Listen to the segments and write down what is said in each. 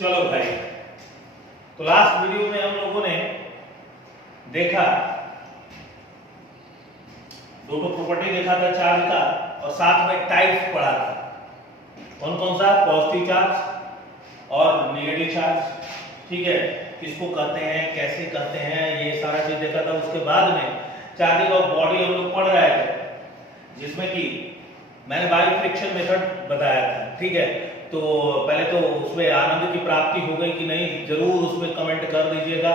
चलो भाई, तो लास्ट वीडियो में हम लोगों ने देखा दो प्रॉपर्टी देखा था चार्ज का और साथ में टाइप्स पढ़ा था। कौन कौन सा? पॉजिटिव चार्ज और नेगेटिव चार्ज। ठीक है, किसको कहते हैं, कैसे कहते हैं, ये सारा चीज देखा था। उसके बाद में चार्जिंग ऑफ बॉडी हम लोग पढ़ रहे थे, जिसमें कि मैंने बायो फ्रिक्शन मेथड बताया था। ठीक है, तो पहले तो उसमें आनंद की प्राप्ति हो गई कि नहीं, जरूर उसमें कमेंट कर दीजिएगा।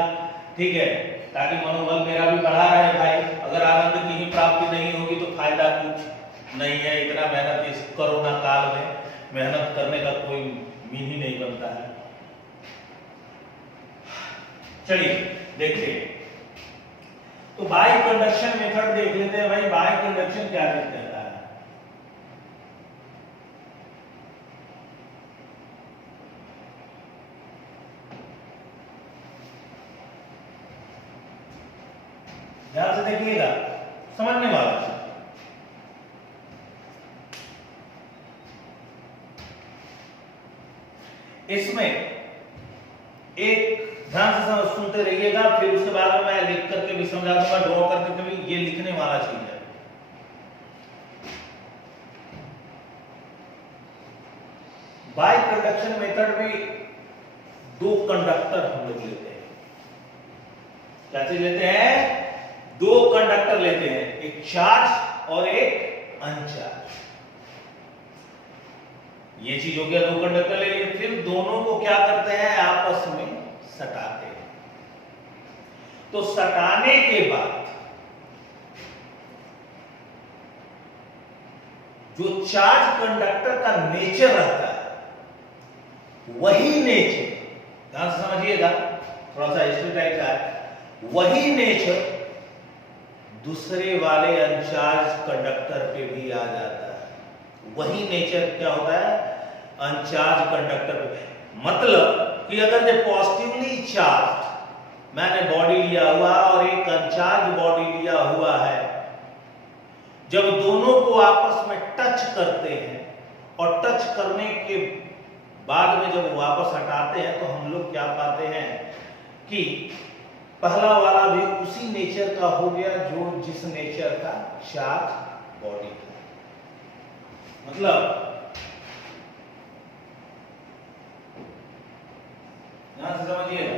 ठीक है, ताकि मनोबल मेरा भी बढ़ा रहे भाई। अगर आनंद की ही प्राप्ति नहीं होगी तो फायदा कुछ नहीं है। इतना मेहनत इस कोरोना काल में मेहनत करने का कोई मीन ही नहीं बनता है। चलिए देखते हैं, तो बाय कंडक्शन मेथड देख लेते हैं भाई। बाय कंडक्शन क्या कहता है? ध्यान से देखिएगा, समझने वाला है। इसमें एक ध्यान से सुनते रहिएगा, फिर उसके बाद में मैं लिख करके भी समझा दूंगा, ड्रॉ करके भी। ये लिखने वाला चीज है। बाय कंडक्शन मेथड में दो कंडक्टर हम लोग लेते हैं। क्या चीज लेते हैं? दो कंडक्टर लेते हैं, एक चार्ज और एक अनचार्ज। ये चीज हो गया, दो कंडक्टर ले लिए। फिर दोनों को क्या करते हैं? आपस में सटाते हैं। तो सटाने के बाद जो चार्ज कंडक्टर का नेचर रहता है, वही नेचर, ध्यान से समझिएगा, थोड़ा सा हिस्ट्री टाइप का है, वही नेचर दूसरे वाले अनचार्ज कंडक्टर पे भी आ जाता है। वही नेचर क्या होता है? अनचार्ज कंडक्टर पे। मतलब कि अगर जो पॉजिटिवली चार्ज मैंने बॉडी लिया हुआ और एक अनचार्ज बॉडी लिया हुआ है, जब दोनों को आपस में टच करते हैं और टच करने के बाद में जब वापस हटाते हैं, तो हम लोग क्या पाते हैं कि पहला वाला भी उसी नेचर का हो गया जो जिस नेचर का चार्ज बॉडी था। मतलब ध्यान से समझिएगा,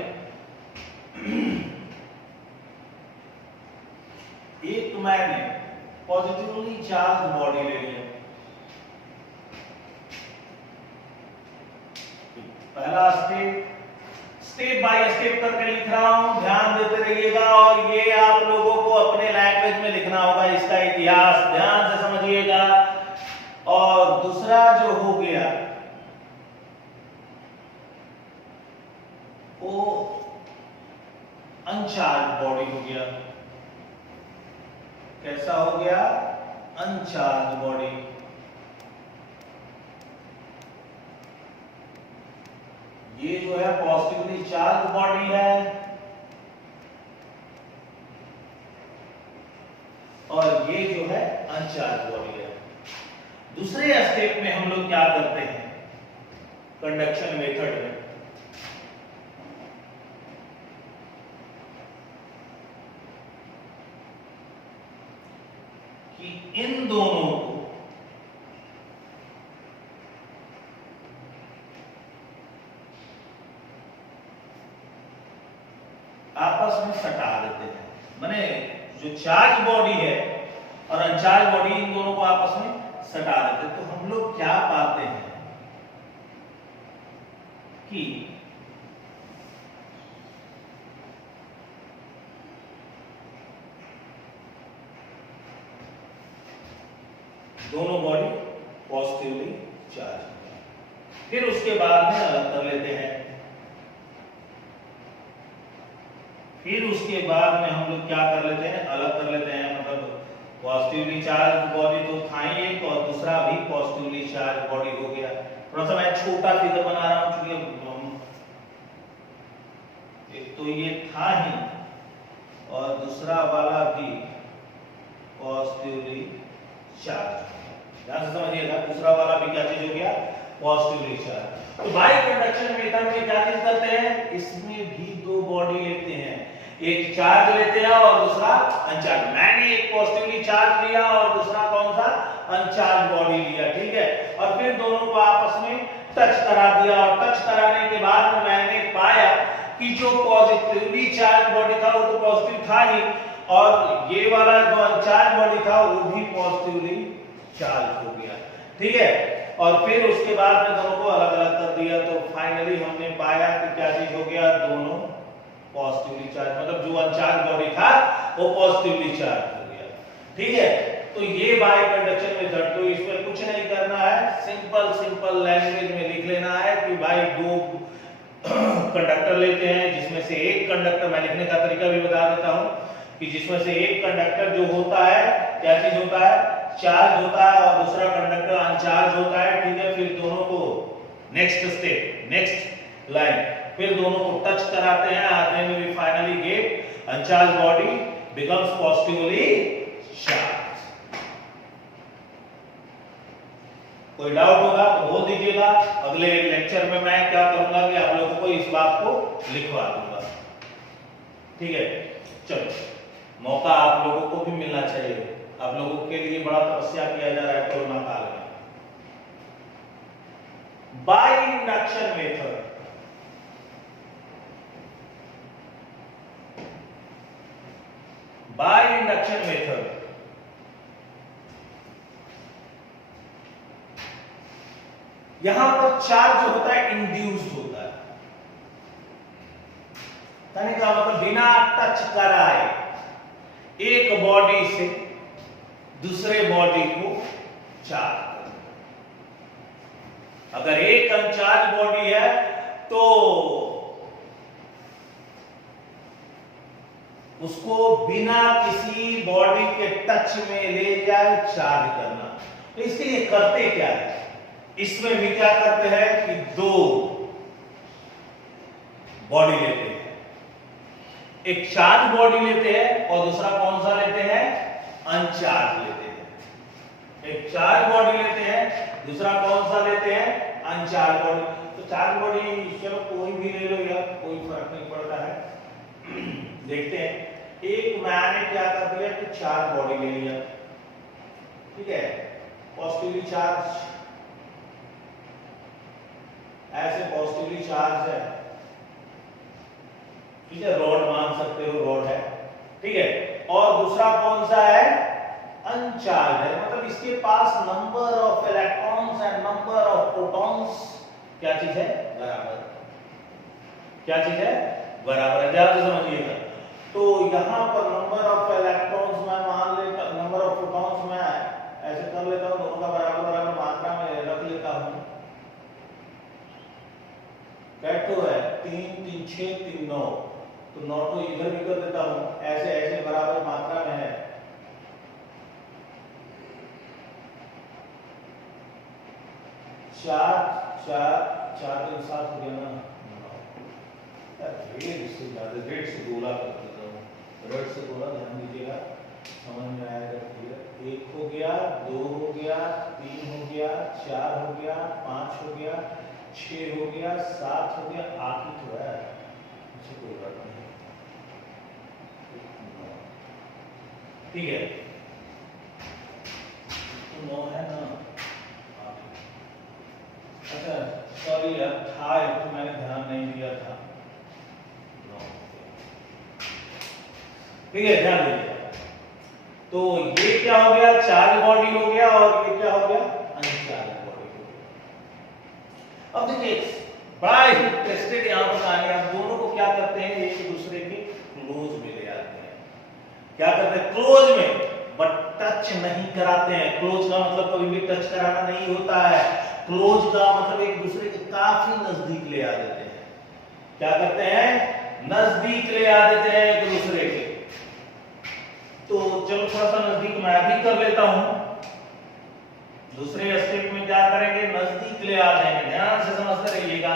एक मैंने पॉजिटिवली चार्ज बॉडी ले लिया। पहला स्टेप बाय स्टेप करके लिख रहा हूं, ध्यान देते रहिएगा। और ये आप लोगों को अपने लैंग्वेज में लिखना होगा, इसका इतिहास ध्यान से समझिएगा। और दूसरा जो हो गया वो अनचार्ज बॉडी हो गया। कैसा हो गया? Uncharged body. ये जो है पॉजिटिवली चार्ज बॉडी है, और ये जो है अनचार्ज बॉडी है। दूसरे स्टेप में हम लोग क्या करते हैं कंडक्शन मेथड में? कि इन दोनों को आपस में सटा देते हैं। माने जो चार्ज बॉडी है और अनचार्ज बॉडी, इन दोनों को आपस में सटा देते हैं। तो हम लोग क्या पाते हैं कि दोनों बॉडी पॉजिटिवली चार्ज है। फिर उसके बाद में अलग कर लेते हैं। फिर उसके बाद में हम लोग क्या कर लेते हैं? अलग कर लेते हैं। मतलब पॉजिटिवली चार्ज बॉडी तो था ही एक, और दूसरा भी पॉजिटिवली चार्ज बॉडी हो गया। थोड़ा सा मैं छोटा फिगर बना रहा हूं, क्योंकि एक तो ये था ही और दूसरा वाला भी पॉजिटिवली चार्ज। ध्यान से समझिएगा, दूसरा वाला भी क्या चीज हो गया? Positively charge. तो बाई कंडक्शन मेथड में क्या चीज करते हैं, इसमें भी दो बॉडी लेते हैं, एक चार्ज लेते हैं और दूसरा अनचार्ज। मैंने एक पॉजिटिवली चार्ज लिया और दूसरा कौन सा, अनचार्ज बॉडी लिया, ठीक है। और फिर दोनों को आपस में टच करा दिया, और टच कराने के बाद मैंने पाया कि जो पॉजिटिवली चार्ज बॉडी था वो तो पॉजिटिव था ही, और ये वाला जो अनचार्ज बॉडी था वो भी पॉजिटिवली चार्ज हो गया, ठीक है। और फिर उसके बाद में दोनों को अलग अलग कर दिया, तो फाइनली हमने पाया कि क्या चीज हो गया, दोनों पॉजिटिवली चार्ज, मतलब जो अनचार्ज बॉडी था वो पॉजिटिवली चार्ज हो गया, ठीक है। तो ये बाय कंडक्शन मेथड, तो इसमें कुछ नहीं करना है, सिंपल लैंग्वेज में लिख लेना है कि भाई दो कंडक्टर लेते हैं, जिसमें से एक कंडक्टर, मैं लिखने का तरीका भी बता देता हूं कि जिसमें से एक कंडक्टर जो होता है क्या चीज होता है, चार्ज होता है, और दूसरा कंडक्टर अनचार्ज होता है, ठीक है। फिर दोनों को नेक्स्ट स्टेप, नेक्स्ट लाइन, फिर दोनों को टच कराते हैं, आते में भी finally get uncharged body becomes positively charge. कोई डाउट होगा तो बोल दीजिएगा, अगले लेक्चर में मैं क्या करूंगा कि आप लोगों को इस बात को लिखवा दूंगा, ठीक है। चलो, मौका आप लोगों को भी मिलना चाहिए, आप लोगों के लिए बड़ा तपस्या किया जा रहा है कोरोना काल में। By induction method, by induction method यहां पर चार्ज जो होता है इंड्यूस्ड होता है, कहने का मतलब बिना टच कराए एक बॉडी से दूसरे बॉडी को चार्ज कर। अगर एक अनचार्ज बॉडी है तो उसको बिना किसी बॉडी के टच में ले जाए चार्ज करना। तो इसके लिए करते क्या है, इसमें भी क्या करते हैं कि दो बॉडी लेते हैं, एक चार्ज बॉडी लेते हैं और दूसरा कौन सा लेते हैं, अनचार्ज लेते हैं। एक चार्ज बॉडी लेते हैं, दूसरा कौन सा लेते हैं, अनचार्ज बॉडी। तो चार्ज बॉडी चलो कोई भी ले लो यार, कोई फर्क नहीं पड़ता है। देखते हैं, एक मैंने क्या कर दिया कि चार्ज बॉडी ले लिया, ठीक है, पॉजिटिवली चार्ज, ऐसे पॉजिटिवली चार्ज है, ठीक है, रॉड मान सकते हो, रॉड है, ठीक है। और दूसरा कौन सा है, अनचार्ज है, मतलब इसके पास number of electrons and number of protons क्या चीज है, बराबर। क्या चीज है, बराबर है, ध्यान से समझिएगा। तो यहां पर नंबर ऑफ इलेक्ट्रॉन्स मैं मान लेता, नंबर ऑफ प्रोटॉन्स मैं ऐसे कर लेता हूं, दोनों का बराबर बराबर मात्रा में रख लेता हूं। कैटो है 3 3 6 3 9, तो 9 तो इधर भी कर देता हूं, ऐसे ऐसे बराबर मात्रा में है। चार चार चार तो 7 हो गया ना, रेड से ज्यादा, रेड से गोला कर देता हूँ, रेड से गोला, ध्यान दीजिएगा, समझ में आएगा क्लियर। 1 हो गया, 2 हो गया, 3 हो गया, 4 हो गया, 5 हो गया, 6 हो गया, 7 हो गया, 8 ही तो है, अच्छा कोई बात नहीं, ठीक है, तो 9 है ना, अच्छा सॉरी यार, था तो मैंने ध्यान नहीं दिया था, ठीक है, ध्यान दीजिए। तो ये क्या हो गया, चार्ज बॉडी हो गया, और ये क्या हो गया, अनचार्ज बॉडी हो गया। अब देखिए बड़ा ही इंटरेस्टेड यहां पर कहानी, आप दोनों को क्या करते हैं, एक दूसरे के क्लोज में ले आते हैं, क्या करते हैं, क्लोज में, बट टच नहीं कराते हैं। क्लोज का मतलब कभी भी टच कराना नहीं होता है, क्लोज का मतलब एक दूसरे के काफी नजदीक ले आ देते हैं। क्या करते हैं, नजदीक ले आ देते हैं एक दूसरे के। तो चलो थोड़ा सा नजदीक मैं भी कर लेता हूं, दूसरे स्टेप में क्या करेंगे, नजदीक ले आ जाएंगे, ध्यान से समझते रहिएगा।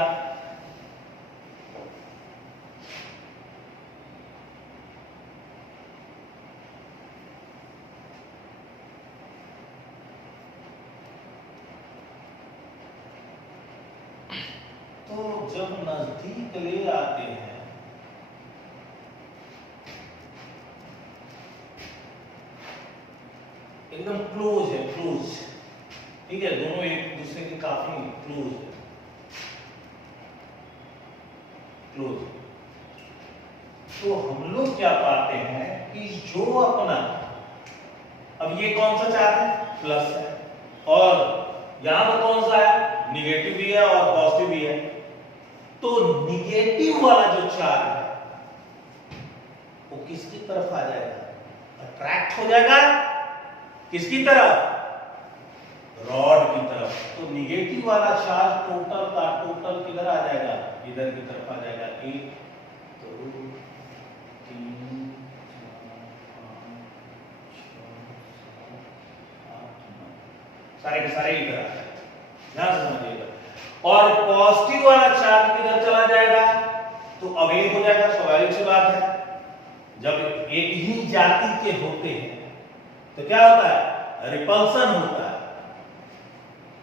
तो जब नजदीक ले आते हैं एकदम क्लोज है, क्लोज, ठीक है, दोनों एक दूसरे के काफी क्लोज है, क्लोज। तो हम लोग क्या पाते हैं कि जो अपना, अब ये कौन सा चार्ज है, प्लस है, और यहां पर कौन सा है, निगेटिव भी है और पॉजिटिव भी है। तो निगेटिव वाला जो चार्ज है वो किसकी तरफ आ जाएगा, अट्रैक्ट हो जाएगा, किसकी तरफ, रॉड की तरफ। तो निगेटिव वाला चार्ज टोटल का टोटल किधर आ जाएगा, इधर की तरफ आ जाएगा। 1 2 3 4 5 6 7 8 9, सारे के सारे इधर आ जाएंगे, ध्यान से समझिएगा। और पॉजिटिव वाला चार्ज किधर चला जाएगा, तो अवे हो जाएगा, स्वाभाविक सी बात है। जब एक ही जाति के होते हैं तो क्या होता है, रिपल्सन होता है।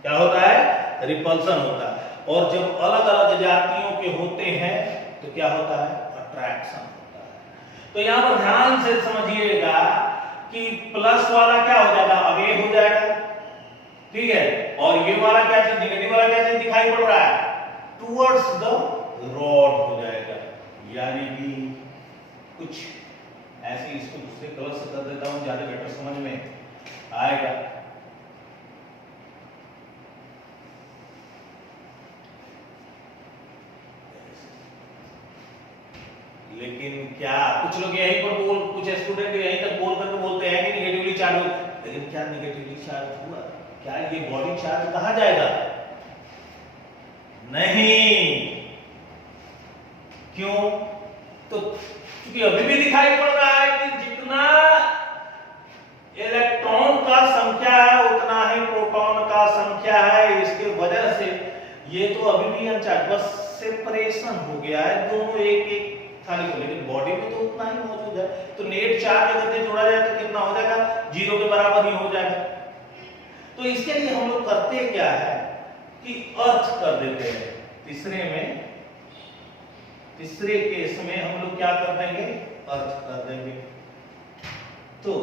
क्या होता है, रिपल्सन होता है। और जब अलग अलग जातियों के होते हैं तो क्या होता है, अट्रैक्शन होता है। तो यहां पर ध्यान से समझिएगा कि प्लस वाला क्या हो जाएगा, अवे हो जाएगा, ठीक है, और ये वाला क्या चीज, निगेटिव वाला क्या चीज दिखाई पड़ रहा है, टुवर्ड्स द रॉड हो जाएगा। यानी कि कुछ ऐसे, इसको दूसरे कलर से कर देता हूं, ज्यादा बेटर समझ में आएगा। लेकिन क्या कुछ लोग यहीं पर बोल, कुछ स्टूडेंट यहीं तक बोल करके बोलते हैं कि निगेटिवली चार्ज हो, लेकिन क्या निगेटिवली चार्ज हुआ, क्या ये बॉडी चार्ज कहां जाएगा, नहीं। क्यों, तो क्योंकि अभी भी दिखाई पड़ रहा है कि जितना इलेक्ट्रॉन का संख्या है उतना ही प्रोटॉन का संख्या है। इसके वजह से ये तो अभी भी अनचार्ज, बस सेपरेशन हो गया है, दोनों एक एक थाली को, लेकिन बॉडी में तो उतना ही मौजूद है। तो नेट चार्ज अगर जोड़ा जाए तो कितना हो जाएगा, 0 के बराबर ही हो जाएगा। तो इसके लिए हम लोग करते क्या है कि अर्थ कर देते हैं। तीसरे केस में हम लोग क्या कर देंगे, अर्थ कर देंगे। तो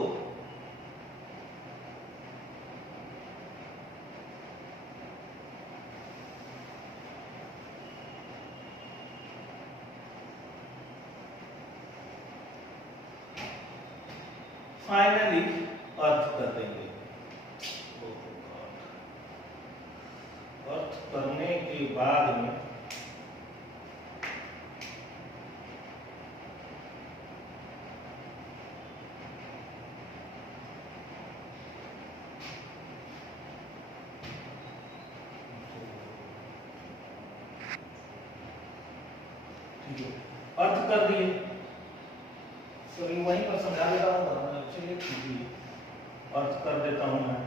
फाइनली अर्थ कर देंगे। अर्थ करने के बाद में अर्थ कर दिए, सॉरी वहीं पर समझा देता हूँ, चलिए अर्थ कर देता हूं मैं।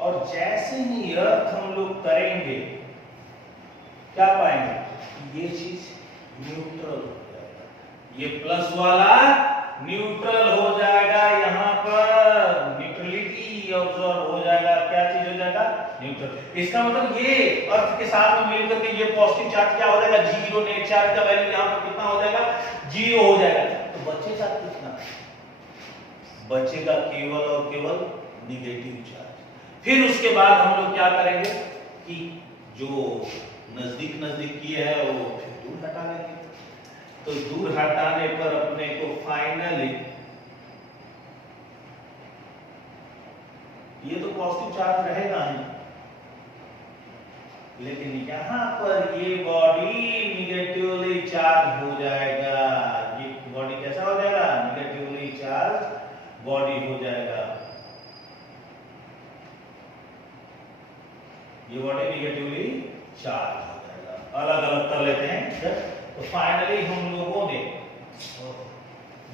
और जैसे ही अर्थ हम लोग करेंगे क्या पाएंगे, ये चीज न्यूट्रल हो जाएगा, ये प्लस वाला न्यूट्रल हो जाएगा, यहां पर न्यूट्रलिटी ऑब्जर्व हो जाएगा। क्या चीज हो जाएगा, न्यूट्रल। इसका मतलब ये अर्थ के साथ में मिलकर के ये पॉजिटिव चार्ज क्या हो जाएगा, 0, नेट चार्ज का वैल्यू यहां पर कितना हो जाएगा, 0 हो जाएगा। तो बचेगा कितना, बचेगा केवल और केवल निगेटिव चार्ज। फिर उसके बाद हम लोग क्या करेंगे कि जो नजदीक नजदीक किए है वो फिर दूर हटा लेंगे। तो दूर हटाने पर अपने को फाइनली ये तो पॉजिटिव चार्ज रहेगा ही, लेकिन यहां पर ये बॉडी निगेटिवली चार्ज हो जाएगा। ये बॉडी कैसा हो जाएगा, निगेटिवली चार्ज बॉडी हो जाएगा। ये बॉडी निगेटिवली चार्ज हो जाएगा। अलग अलग कर लेते हैं। तो फाइनली हम लोगों ने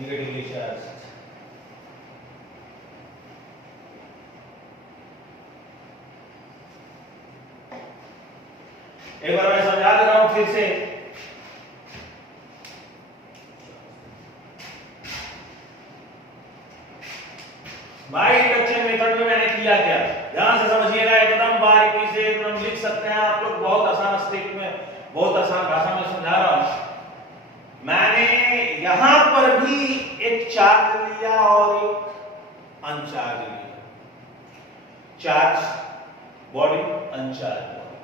निगेटिवली चार्ज, एक बार मैं समझा दे रहा हूं फिर से। बाय इंडक्शन मेथड में मैंने किया क्या, ध्यान से समझिएगा, एकदम बारीकी से एकदम लिख सकते हैं आप लोग, बहुत आसान स्टेप में, बहुत आसान भाषा में समझा रहा हूं। मैंने यहां पर भी एक चार्ज लिया और एक अनचार्ज लिया, चार्ज बॉडी, अनचार्ज बॉडी,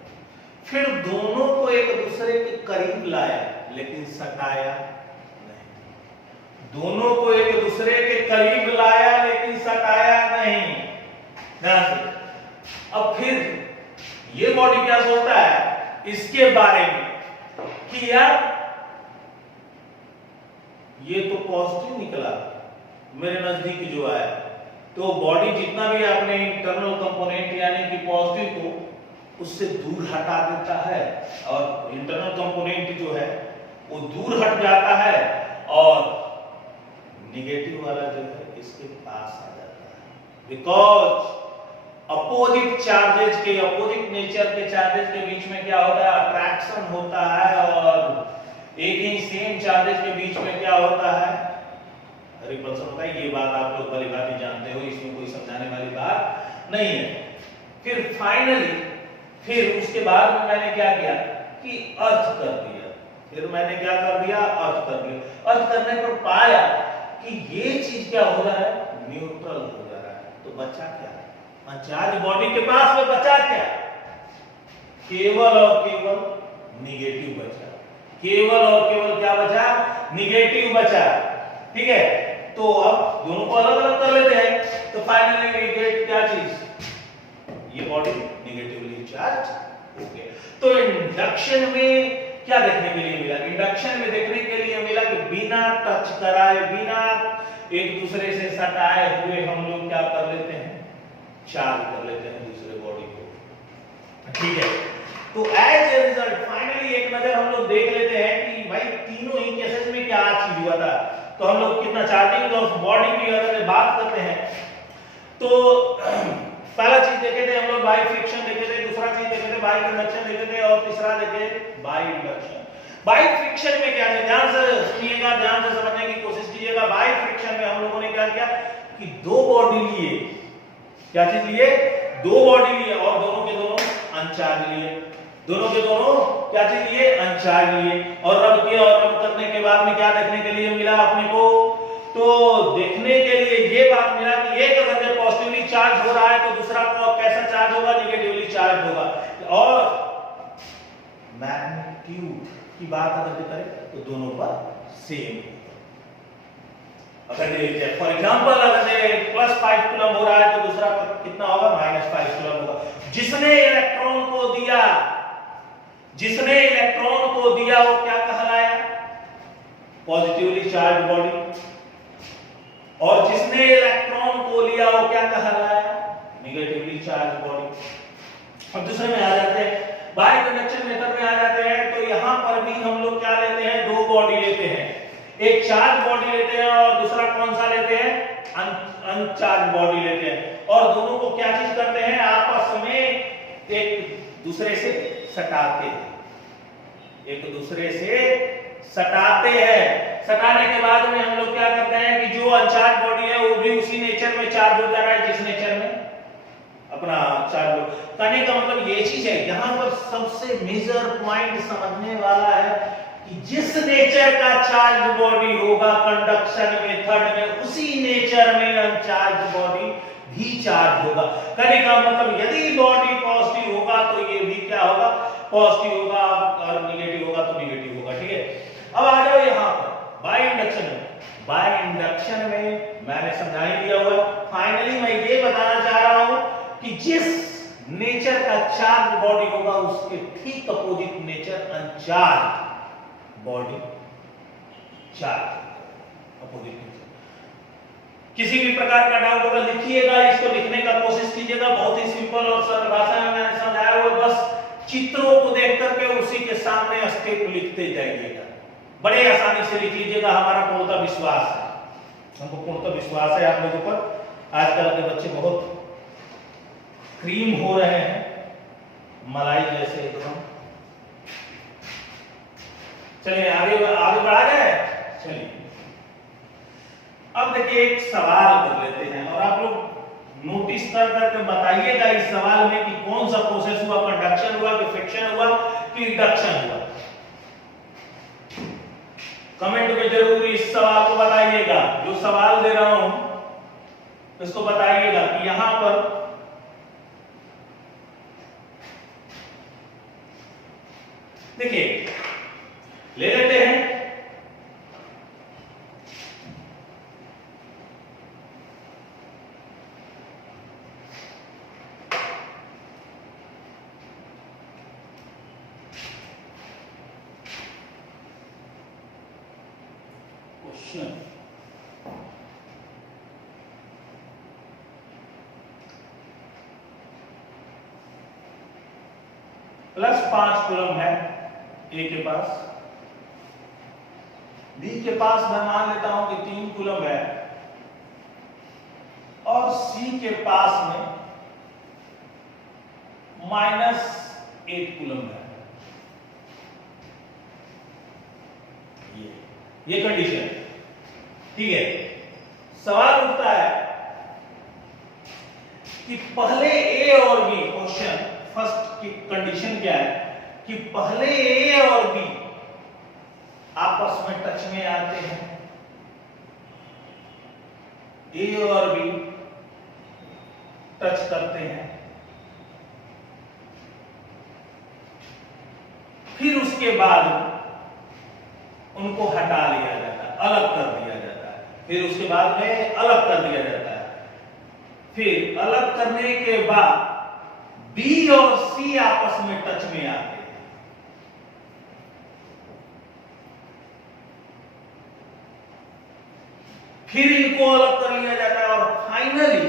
फिर दोनों को एक दूसरे के करीब लाया लेकिन सटाया नहीं, दोनों को एक दूसरे के करीब लाया लेकिन सटाया नहीं। अब फिर ये बॉडी क्या सोचता है इसके बारे में कि यार ये तो पॉजिटिव निकला मेरे नजदीक जो आया, तो बॉडी जितना भी आपने इंटरनल कंपोनेंट यानी कि पॉजिटिव को उससे दूर हटा देता है और इंटरनल कंपोनेंट जो है वो दूर हट जाता है और निगेटिव वाला जो है इसके पास आ जाता है। बिकॉज अपोजिट चार्जेस के, अपोजिट नेचर के चार्जेस के बीच में क्या होता है, अट्रैक्शन होता है, और एक ही सेम चार्जेस के बीच में क्या होता है, रिपल्सन होता है। ये बात आप लोग भली भांति जानते हो, इसमें कोई समझाने वाली बात नहीं है। फिर फाइनली फिर उसके बाद में मैंने क्या किया कि अर्थ कर दिया, फिर मैंने क्या कर दिया, अर्थ कर दिया। अर्थ करने पर पाया कि ये चीज क्या हो रहा है, न्यूट्रल हो जा रहा है। तो बचा क्या, अनचार्ज बॉडी के पास में बचा क्या, केवल और केवल निगेटिव बचा, केवल और केवल क्या बचा, निगेटिव बचा। ठीक है, तो अब दोनों को अलग अलग कर लेते हैं, तो फाइनली वी गेट क्या चीज, ये बॉडी निगेटिवली चार्ज हो गया। तो इंडक्शन में क्या देखने के लिए मिला, इंडक्शन में देखने के लिए मिला कि बिना टच कराए, बिना एक दूसरे से सटाए हुए हम लोग क्या कर लेते हैं, चार्ज कर लेते हैं दूसरे बॉडी को। ठीक है, तो एज ए रिजल्ट फाइनली एक नजर हम लोग देख लेते हैं कि भाई तीनों ही केसेस में क्या चीज हुआ था। तो हम लोग कितना चार्जिंग ऑफ बॉडी की अगर बात करते हैं तो पहला चीज देखे थे हम लोग बाई फ्रिक्शन देखे थे, दूसरा चीज देखे थे बाई कंडक्शन देखे थे, और तीसरा देखे बाई इंडक्शन। बाई फ्रिक्शन में क्या है, ध्यान से सुनिएगा, ध्यान से समझने की कोशिश कीजिएगा। बाई फ्रिक्शन में हम लोगों ने क्या किया कि दो बॉडी लिए, क्या चीज लिए, दो बॉडी लिए और दोनों के दोनों अनचार्ज लिए, दोनों के दोनों क्या चीज लिए, अनचार्ज लिए, और रब किया, और रब करने के बाद में क्या देखने के लिए मिला अपने को, तो देखने के लिए ये बात मिला कि एक अगर पॉजिटिवली चार्ज हो रहा है तो दूसरा को कैसा चार्ज होगा, निगेटिवली चार्ज होगा। और मैग्नीट्यूड की बात अगर करें तो दोनों पर सेम, अगर फॉर एग्जांपल अगर +5 कूलम हो रहा है तो दूसरा कितना होगा, -5 कूलम होगा। जिसने इलेक्ट्रॉन को दिया, जिसने इलेक्ट्रॉन को दिया वो क्या कहलाया, पॉजिटिवली चार्ज बॉडी, और जिसने इलेक्ट्रॉन को लिया वो क्या कहलाया, निगेटिवली चार्ज बॉडी। अब दूसरे में आ जाते हैं, बाय कंडक्शन मेथड में आ जाते हैं, तो यहां पर भी हम लोग क्या लेते हैं, दो बॉडी लेते हैं, एक चार्ज बॉडी लेते हैं और दूसरा कौन सा लेते हैं, अनचार्ज बॉडी लेते हैं, और दोनों को क्या चीज करते हैं, आपस में एक दूसरे से सटाते हैं, एक दूसरे से सटाते हैं। सटाने के बाद में हम लोग क्या करते हैं कि जो अनचार्ज बॉडी है वो भी उसी नेचर में चार्ज हो जा रहा है जिस नेचर में अपना चार्ज। कहने का मतलब ये चीज है, यहां पर सबसे मेजर पॉइंट समझने वाला है कि जिस नेचर का चार्ज बॉडी होगा कंडक्शन मेथड में, उसी नेचर में अनचार्ज बॉडी भी चार्ज होगा। कहने का मतलब यदि बॉडी पॉजिटिव होगा तो ये भी क्या होगा, पॉजिटिव होगा, और निगेटिव होगा तो निगेटिव होगा। ठीक है, अब आ जाओ यहां पर बाय इंडक्शन में। बाय इंडक्शन में मैंने समझा ही दिया हुआ। फाइनली मैं ये बताना चाह रहा हूं कि जिस नेचर का चार्ज बॉडी होगा उसके ठीक opposite nature uncharged body charge, opposite nature. किसी भी प्रकार का डाउट होगा लिखिएगा, इसको लिखने का कोशिश कीजिएगा, बहुत ही सिंपल और सरल भाषा में मैंने समझाया हुआ, बस चित्रों को देख करके उसी के सामने स्टेप लिखते जाइएगा, बड़े आसानी से लिख लीजिएगा। हमारा पूर्णतः विश्वास है, हमको पूर्णतः विश्वास है आप लोगों पर। आजकल के बच्चे बहुत क्रीम हो रहे हैं, मलाई जैसे एकदम। चलिए आगे आगे बढ़ा जाए। चलिए अब देखिए एक सवाल कर लेते हैं, और आप लोग नोटिस कर करके बताइएगा इस सवाल में कि कौन सा प्रोसेस हुआ, कंडक्शन हुआ कि फ्रिक्शन हुआ कि रिडक्शन हुआ। कमेंट में जरूर इस सवाल को बताइएगा, जो सवाल दे रहा हूं इसको बताइएगा कि यहां पर देखिए ले लेते हैं क्वेश्चन। +5 कूलम है ए के पास, बी के पास मैं मान लेता हूं कि 3 कूलम है और सी के पास में -8 कूलम है। ये कंडीशन, ठीक है। सवाल उठता है कि पहले ए और बी, क्वेश्चन फर्स्ट की कंडीशन क्या है कि पहले ए और बी आपस में टच में आते हैं, ए और बी टच करते हैं, फिर उसके बाद उनको हटा लिया जाता है, अलग कर दिया जाता है, फिर उसके बाद में अलग कर दिया जाता है, फिर अलग करने के बाद बी और सी आपस में टच में आते हैं, फिर इनको अलग कर लिया जाता है और फाइनली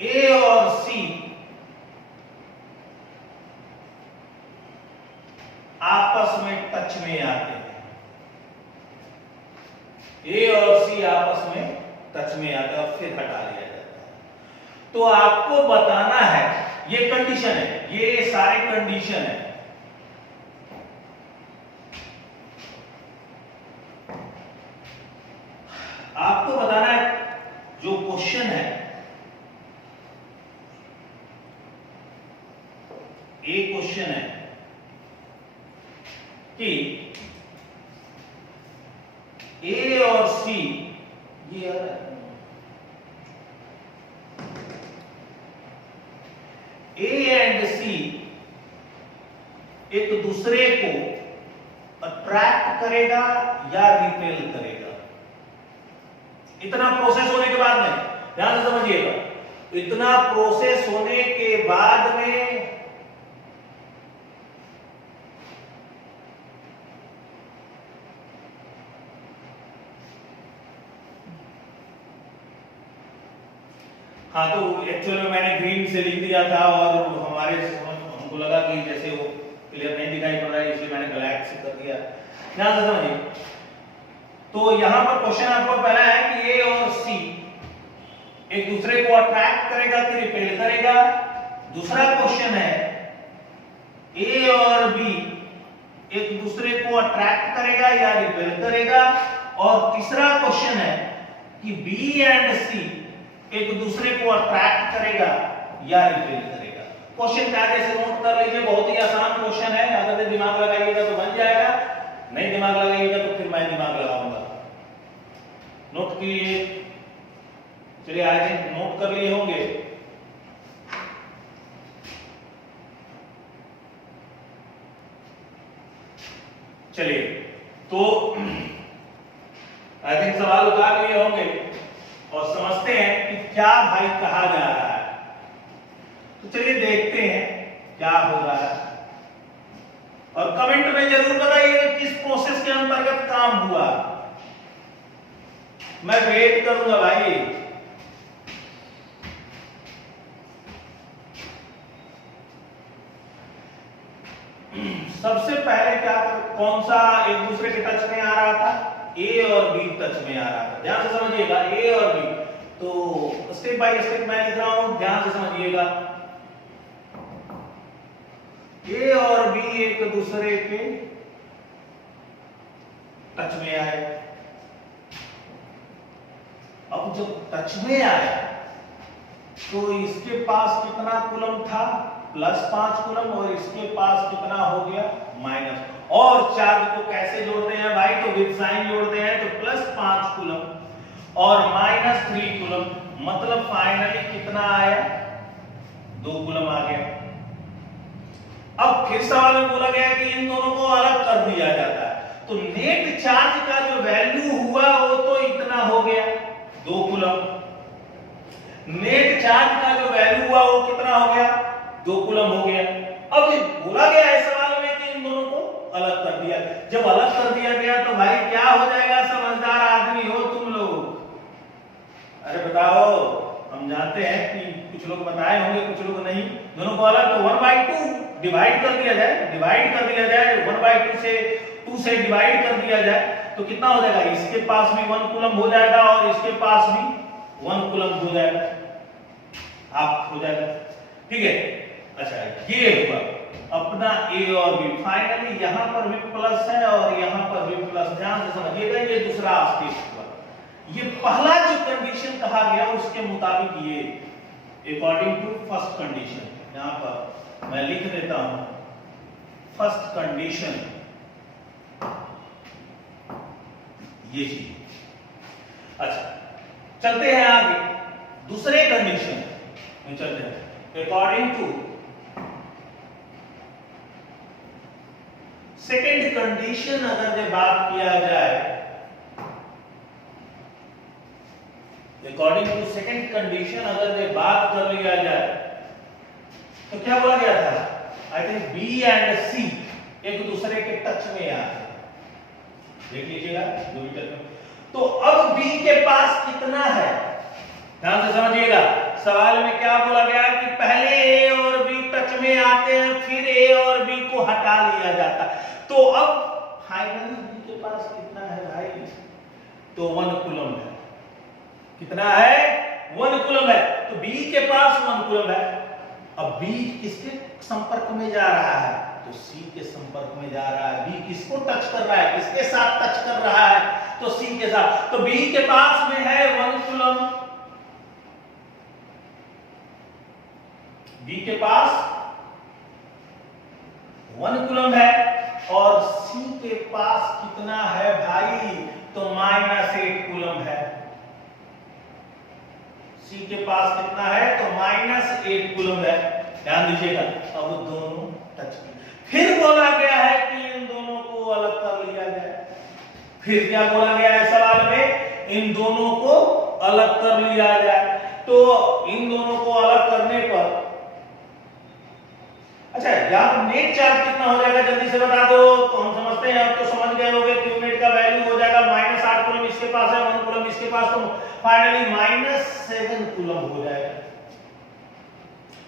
ए और सी आपस में टच में आते हैं, ए और सी आपस में टच में आते हैं और फिर हटा लिया जाता है। तो आपको बताना है, ये कंडीशन है, ये सारे कंडीशन है। आपको बताना है जो क्वेश्चन है, एक क्वेश्चन है कि ए और सी, ये ए एंड सी एक दूसरे को अट्रैक्ट करेगा या रिपेल करेगा। इतना प्रोसेस होने के बाद में, ध्यान से समझिएगा, इतना प्रोसेस होने के बाद में हाँ, तो एक्चुअल में मैंने ग्रीन से लिख दिया था और हमको लगा कि जैसे वो क्लियर नहीं दिखाई पड़ रहा है, इसलिए मैंने ब्लैक से कर दिया। ध्यान से समझिए, तो यहां पर क्वेश्चन आपको पहला है कि ए और सी एक दूसरे को अट्रैक्ट करेगा कि रिपेल करेगा। दूसरा क्वेश्चन है ए और बी एक दूसरे को अट्रैक्ट करेगा या रिपेल करेगा। और तीसरा क्वेश्चन है कि बी एंड सी एक दूसरे को अट्रैक्ट करेगा या रिपेल करेगा। क्वेश्चन क्या जैसे नोट कर लीजिए, बहुत ही आसान क्वेश्चन है, अगर दिमाग लगाइएगा तो बन जाएगा, नहीं दिमाग लगाइएगा तो फिर मैं दिमाग लगाऊंगा। नोट कीजिए, चलिए आगे नोट कर लिए होंगे। चलिए, तो आई थिंक सवाल उतार लिए होंगे और समझते हैं कि क्या भाई कहा जा रहा है। तो चलिए देखते हैं क्या हो रहा है और कमेंट में जरूर बताइए किस प्रोसेस के अंतर्गत काम हुआ। मैं वेट करूंगा भाई। सबसे पहले क्या, कौन सा एक दूसरे के टच में आ रहा था, ए और बी टच में आ रहा था। ध्यान से समझिएगा, ए और बी, तो स्टेप बाय स्टेप मैं लिख रहा हूं, ध्यान से समझिएगा। ए और बी एक दूसरे के टच में आए, अब जब टच में आया तो इसके पास कितना कूलम था, +5 कूलम, और इसके पास कितना हो गया, माइनस। और चार्ज को कैसे जोड़ते हैं भाई, तो विद साइन जोड़ते हैं, तो +5 कूलम और -3 कूलम, मतलब फाइनली कितना आया, 2 कूलम आ गया। अब फिर सवाल में बोला गया कि इन दोनों को अलग कर दिया जाता है, तो नेट चार्ज का जो वैल्यू हुआ वो तो इतना हो गया, 2 कूलम। नेट चार्ज का जो वैल्यू हुआ वो कितना हो गया, 2 कूलम हो गया। अब बोला गया है सवाल में कि इन दोनों को अलग कर दिया। जब अलग कर दिया गया तो भाई क्या हो जाएगा, समझदार आदमी हो तुम लोग, अरे बताओ, हम जानते हैं कि कुछ लोग बताए होंगे कुछ लोग नहीं। दोनों को अलग, तो 1/2 डिवाइड कर दिया जाए, 1/2 से 2 से डिवाइड कर दिया जाए तो कितना हो जाएगा, इसके पास भी 1 कूलम हो जाएगा और इसके पास भी 1 कूलम हो जाएगा, आप हो जाएगा, ठीक है। अच्छा, ये हुआ अपना ए और बी। फाइनली यहां पर भी प्लस है और यहां पर भी प्लस, ध्यान से समझिएगा, ये दूसरा स्टेप हुआ। ये पहला जो कंडीशन कहा गया उसके मुताबिक ये अकॉर्डिंग टू फर्स्ट कंडीशन, यहां पर मैं लिख देता हूं फर्स्ट कंडीशन, ये चीज। अच्छा, चलते हैं आगे दूसरे कंडीशन में चलते हैं। अकॉर्डिंग टू सेकेंड कंडीशन अगर जो बात किया जाए, अकॉर्डिंग टू सेकेंड कंडीशन अगर जो बात कर लिया जाए तो क्या बोला गया था, आई थिंक बी एंड सी एक दूसरे के टच में आते हैं, देख लीजिएगा जो भी टच में। तो अब बी के पास कितना है, ध्यान से समझिएगा, सवाल में क्या बोला गया कि पहले ए और बी टच में आते हैं, फिर ए और बी को हटा लिया जाता है। तो अब फाइनली बी के पास कितना है भाई, तो 1 कूलम है। कितना है, 1 कूलम है, तो बी के पास 1 कूलम है। अब बी किसके संपर्क में जा रहा है, तो सी के संपर्क में जा रहा है। बी किसको टच कर रहा है, किसके साथ टच कर रहा है, तो सी के साथ। तो बी के पास में है 1 कूलम, बी के पास 1 कूलम है, और सी के पास कितना है भाई, तो -8 कूलम है। सी के पास कितना है, तो -8 कूलम है, ध्यान दीजिएगा। अब दोनों टच किए, फिर बोला गया है कि इन दोनों को अलग कर लिया जाए। फिर क्या बोला गया है सवाल में, इन दोनों को अलग कर लिया जाए। तो इन दोनों को अलग करने पर, अच्छा यहां नेट चार्ज कितना हो जाएगा जल्दी से बता दो, तो हम समझते हैं, अब तो समझ गए होंगे कि नेट का वैल्यू हो जाएगा -8 कूलम इसके पास है, 1 कूलम इसके पास, तो फाइनली -7 कूलम हो जाएगा।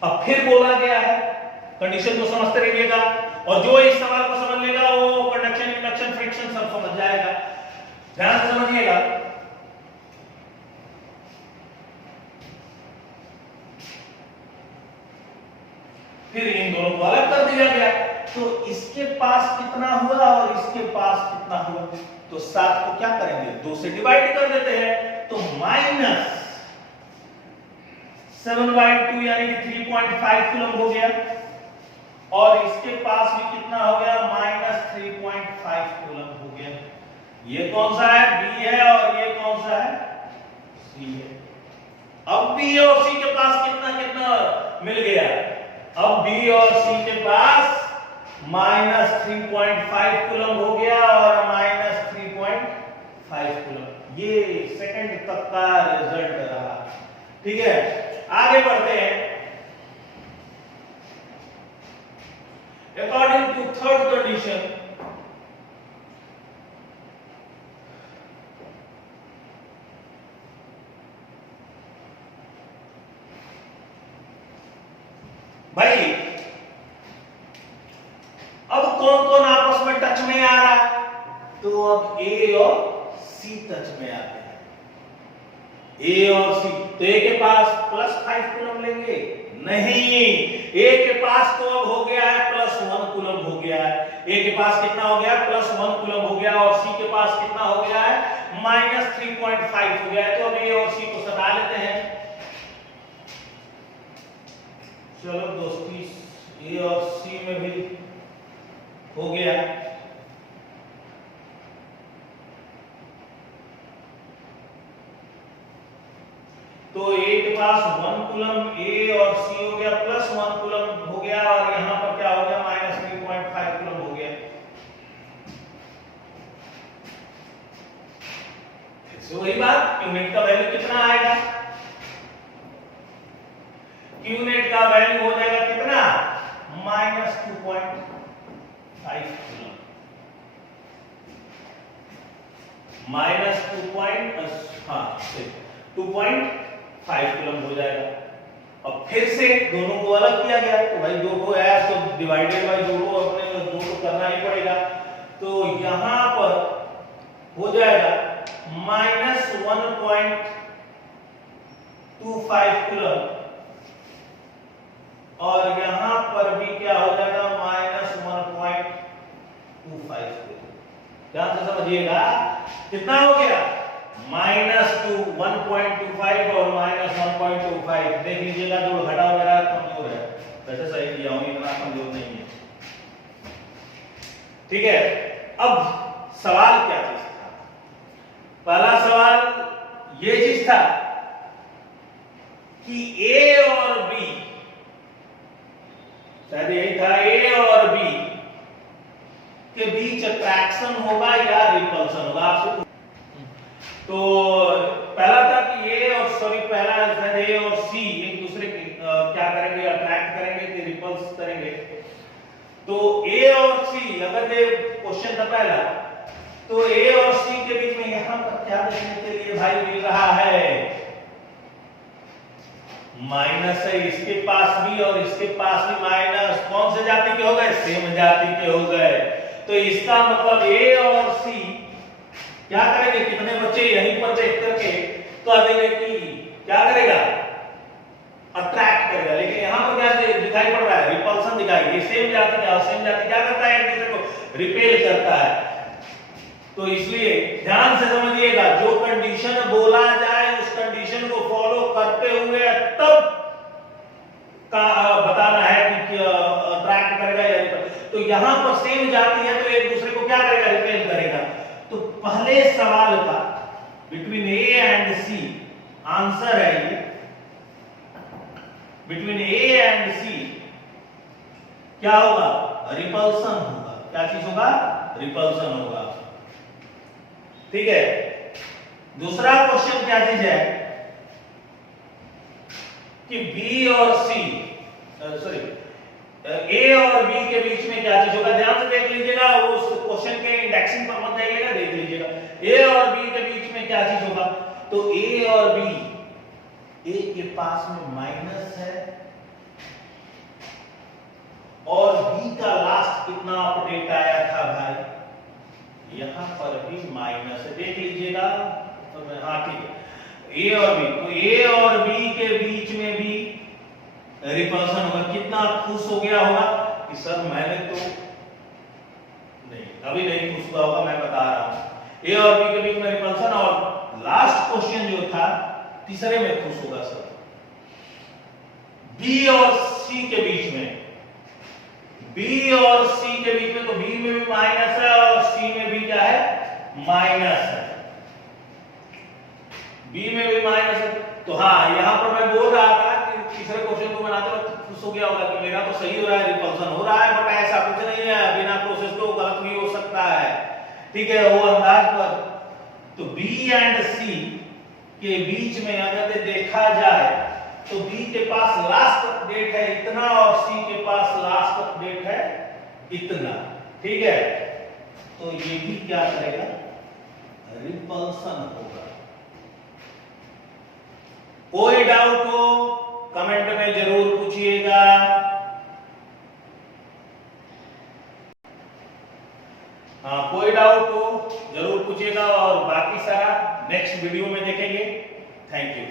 अब फिर बोला गया है, कंडीशन को समझते रहिएगा, और जो इस सवाल को समझ लेगा वो कंडक्शन, इंडक्शन, फ्रिक्शन सब समझ जाएगा, ध्यान से समझिएगा। फिर इन दोनों को अलग कर दिया गया, तो इसके पास कितना हुआ और इसके पास कितना हुआ, तो 7 को क्या करेंगे, 2 से डिवाइड कर देते हैं, तो -7/2 यानी कि 3.5 कूलम हो गया, और इसके पास भी कितना हो गया, -3.5 कूलम हो गया। ये कौन सा है, बी है, और ये कौन सा है, सी है। अब बी और सी के पास कितना कितना मिल गया, अब बी और सी के पास -3.5 कूलम हो गया और -3.5 कूलम। ये सेकंड तक का रिजल्ट रहा, ठीक है। आगे बढ़ते हैं, अकॉर्डिंग टू थर्ड कंडीशन, भाई अब कौन कौन आपस में टच में आ रहा है, तो अब ए और सी टच में आते हैं। ए और सी, तो ए के पास +5 कूलम लेंगे, नहीं, ए के पास तो अब हो गया है +1 कूलम हो गया है। ए के पास कितना हो गया है +1 कूलम हो गया, और सी के पास कितना हो गया है -3.5 हो गया है। तो अब ए और सी को सटा लेते हैं। चलो दोस्ती, ए और सी में भी हो गया। तो ए के पास 1 कूलम, ए और सी हो गया +1 कूलम हो गया, और यहां पर क्या हो गया -3.5 कूलम हो गया। फिर से वही बात, क्यू नेट का वैल्यू कितना आएगा? क्यू नेट का वैल्यू हो जाएगा कितना -2.5 कूलम, -2.5 कूलम हो जाएगा। अब फिर से दोनों को अलग किया गया, तो भाई दो को है तो डिवाइडेड बाय दो को अपने दो को करना ही पड़ेगा। तो यहां पर हो जाएगा -1.25 कूलम, और यहां पर भी क्या हो जाएगा -1.25 कूलम। ध्यान से समझिएगा, कितना हो गया -1.25 और -1.25। देख लीजिएगा जो घटा वगैरह कमजोर है, वैसे सही किया हूं, इतना कमजोर नहीं है। ठीक है, अब सवाल क्या चीज था? पहला सवाल ये चीज था कि ए और बी, शायद यही था, ए और बी के बीच अट्रैक्शन होगा या रिपल्शन होगा। आपसे तो पहला था कि ए और पहला शायद ए और सी एक दूसरे के क्या करेंगे, अट्रैक्ट करेंगे कि रिपल्स करेंगे। तो ए और सी, अगर ये क्वेश्चन था पहला, तो ए और सी के बीच में यहां पर क्या देखने के लिए भाई मिल रहा है? माइनस है, इसके पास भी और इसके पास भी माइनस। कौन से जाति के हो गए? सेम जाति के हो गए। तो इसका मतलब ए और सी क्या करेंगे, कितने बच्चे यहीं पर देख करके तो देंगे कि क्या करेगा, अट्रैक्ट करेगा। लेकिन यहां पर क्या दिखाई पड़ रहा है? रिपल्सन दिखाई। ये सेम जाति का, सेम जाति क्या करता है? एक दूसरे को रिपेल करता है। तो इसलिए ध्यान से समझिएगा, जो कंडीशन बोला जाए उस कंडीशन को फॉलो करते हुए तब का बताना है कि अट्रैक्ट करेगा या रिपेल। तो यहां पर सेम जाति है तो एक दूसरे को क्या करेगा? रिपेल करेगा। तो पहले सवाल का between A and C answer है ये, बिटवीन ए एंड सी क्या होगा? रिपल्सन होगा। क्या चीज होगा? रिपल्सन होगा। ठीक है, दूसरा क्वेश्चन क्या चीज है कि बी और सी, सॉरी ए और बी के बीच में क्या चीज होगा? ध्यान से देख लीजिएगा, उस क्वेश्चन के इंडेक्सिंग पर मत जाइएगा, देख लीजिएगा ए और बी के बीच में क्या चीज होगा। तो ए और बी, ए के पास में माइनस है और बी का लास्ट कितना अपडेट आया था भाई? यहां पर भी माइनस है, देख लीजिएगा। तो हाँ ठीक है, ए और बी, तो ए और बी के बीच में भी रिपल्सन होगा। कितना खुश हो गया होगा कि सर मैंने तो नहीं, अभी नहीं खुश हुआ होगा, मैं बता रहा हूं। ए और बी के बीच में रिपल्सन, और लास्ट क्वेश्चन जो था तीसरे में खुश होगा सर। बी और सी के बीच में, बी और सी के बीच में, तो बी में भी माइनस है और सी में भी क्या है? माइनस है। बी में भी माइनस है। तो हाँ, यहां पर मैं बोल रहा था कि तीसरे क्वेश्चन को बनाते वक्त खुश हो गया होगा कि मेरा तो सही हो रहा है, रिपल्सन हो रहा है, बट ऐसा कुछ नहीं है, बिना प्रोसेस को गलत भी हो सकता है। ठीक है, वो अंदाज पर। तो बी एंड सी के बीच में अगर देखा जाए तो बी के पास लास्ट अपडेट है इतना और सी के पास लास्ट अपडेट है इतना। ठीक है, तो ये भी क्या करेगा? रिपल्सन होगा। कोई डाउट हो कमेंट में जरूर पूछिएगा। हाँ, कोई डाउट हो जरूर पूछिएगा, और बाकी सारा नेक्स्ट वीडियो में देखेंगे। Thank you.